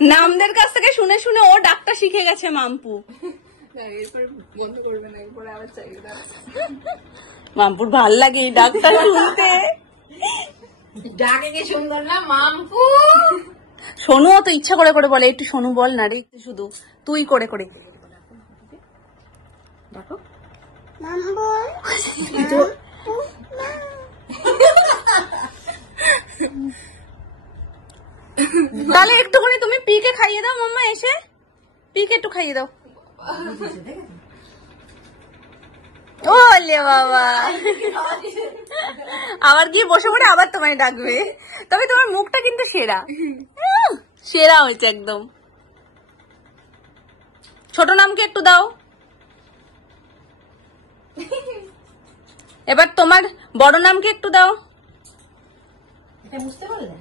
নামদের কাছ থেকে শুনে শুনে ও ডাক্তার শিখে গেছে মাম্পু। বন্ধ করবে না, এরপরে আবার চাইবে। মাম্পুর ভাল লাগে এই ডাক্তার শুনতে। ডাকে কি সুন্দর না মাম্পু। সোনু তো ইচ্ছা করে করে বলে একটু সোনু বল না রে, শুধু তুই করে করে ডাকো মাম্পু। তাহলে একটুখানি তুমি পিকে খাইয়ে দাও মাম্মা, এসে পিকে একটু খাইয়ে দাও। ওলে বাবা, আবার গিয়ে বসে পড়ে আবার তোমায় ডাকবে। তবে তোমার মুখটা কিন্তু সেরা, সেরা হয়েছে একদম। ছোট নামকে একটু দাও। এবার তোমার বড় নামকে একটু দাও। এটা বুঝতে পারলে?